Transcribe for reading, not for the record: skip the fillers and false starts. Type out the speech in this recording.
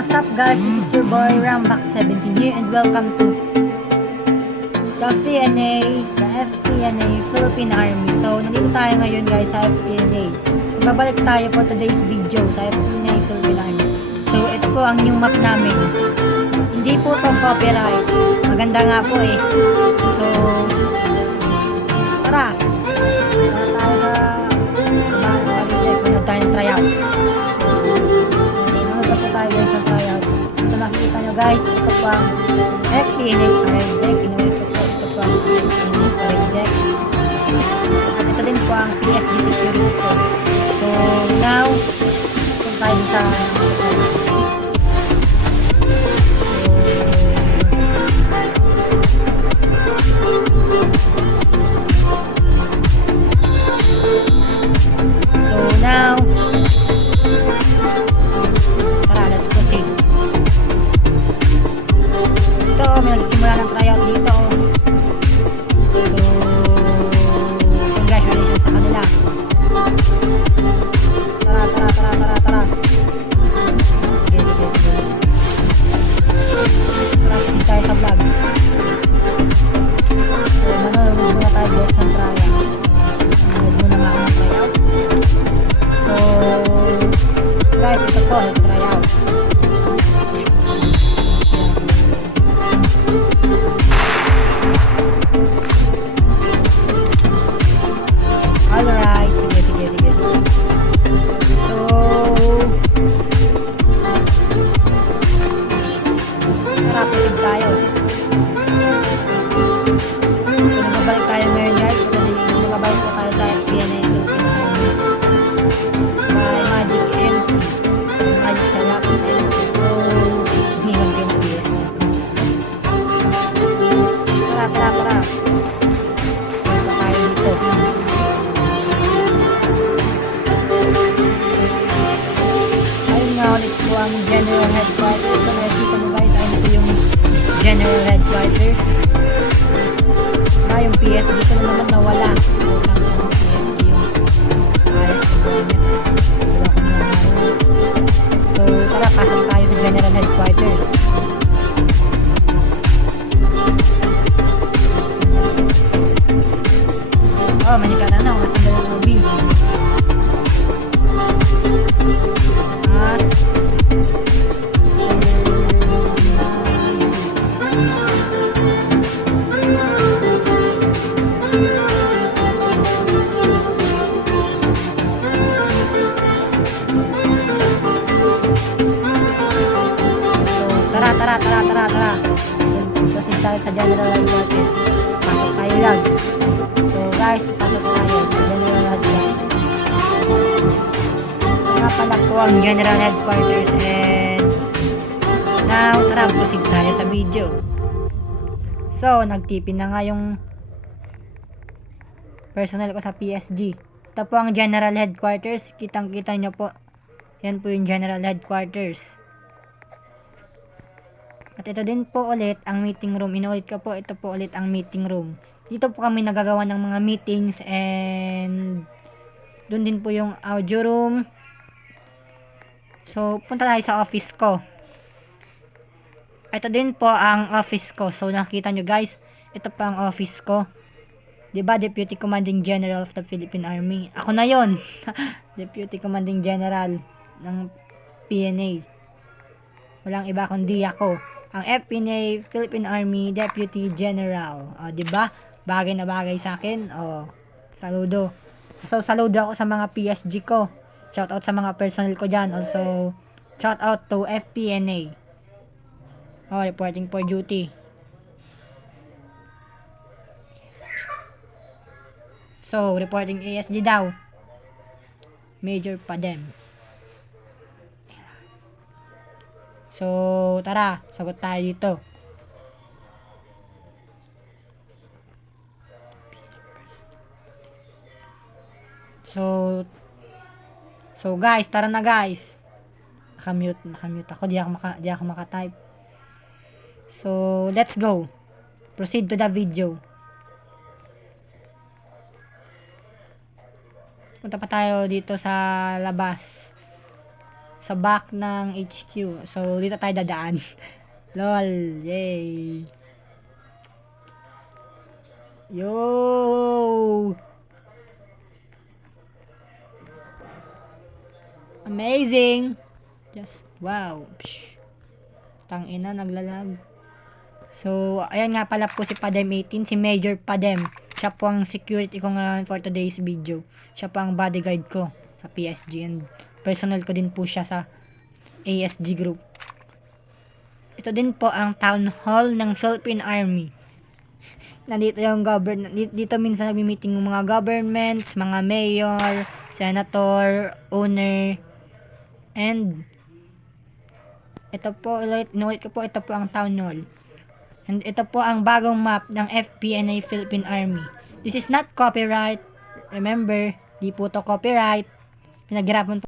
what's up guys? This is your boy Ramback17 here and welcome to the FPNA Philippine Army. So, nandito tayo ngayon guys sa FPNA. Babalik tayo for today's video sa FPNA Philippine Army. So, ito po ang new map namin. Hindi po to copyright. Maganda nga po eh. So, tara! Tara tayo sa tryout. Tayo guys sa tryout. So makikita nyo guys, ito po ang FPNA Parade Deck. Ito po ang FPNA Parade Deck. At ito din po ang PSG Security po. So now, kung tayo sa now, may nagsimula ng tryout dito. So, congratulations sa kanila. Tara. Sige. Tara, hindi tayo sa vlog. So, manood muna tayo guys ng tryout. Manood muna nga ako ng tryout. So, guys, ito po, tryout. Alright, sige. So, rapid tayo. So, nagabalik tayo ngayon guys. Nagabalik po tayo sa FPNA. By Magic MC. Magic sa laptop MC. So, hingan ko yung PS. Tara. Ulit po ang General Headquarters. So nakikita mo guys, ayun po yung General Headquarters. Yung PSG ko naman nawala. Yung PSG yung ayos ko niya. So tara, pasok tayo sa General Headquarters. Oh, manika na. Masanda ng OB. Tara. Kasi tayo sa General Headquarters. Pasok tayo lang. So guys, pasok tayo sa General Headquarters. Nga pala po ang General Headquarters and now, tara, proceed tayo sa video. So, nagtipin na nga yung personnel ko sa PSG. Ito po ang General Headquarters. Kitang-kita nyo po. Yan po yung General Headquarters. At ito din po ulit ang meeting room. Inuulit ko po, ito po ulit ang meeting room. Dito po kami nagagawa ng mga meetings and doon din po yung audio room. So, punta tayo sa office ko. Ito din po ang office ko. So, nakita nyo guys, ito po ang office ko. Diba, Deputy Commanding General of the Philippine Army. Ako na yon. Deputy Commanding General ng PNA. Walang iba kundi ako. Ang FPNA Philippine Army Deputy General. O, diba? Bagay na bagay sa akin. O, saludo. So, saludo ako sa mga PSG ko. Shout out sa mga personnel ko dyan. Also, shout out to FPNA. O, reporting for duty. So, reporting ASG daw. Major Padem. So, tara, sagot tayo dito. So guys, tara na guys. Nakamute ako, di ako maka-type. So, let's go. Proceed to the video. Punta pa tayo dito sa labas. sa back ng HQ. So, dito tayo dadaan. Lol, yay. Yo! Amazing! Just, wow. Psh. Tangina, naglalag. So, ayan nga pala po si Padem 18, si Major Padem. Siya po ang security ko ngayon for today's video. Siya po ang bodyguard ko sa PSG and personal ko din po siya sa ASG group. Ito din po ang town hall ng Philippine Army. Nandito yung dito minsan nagmi-meeting yung mga governments, mga mayor, senator, owner, and ito po, inulit ko po, ito po ang town hall. And ito po ang bagong map ng FPNA Philippine Army. This is not copyright. Remember, di po to copyright. Pinaghirapan po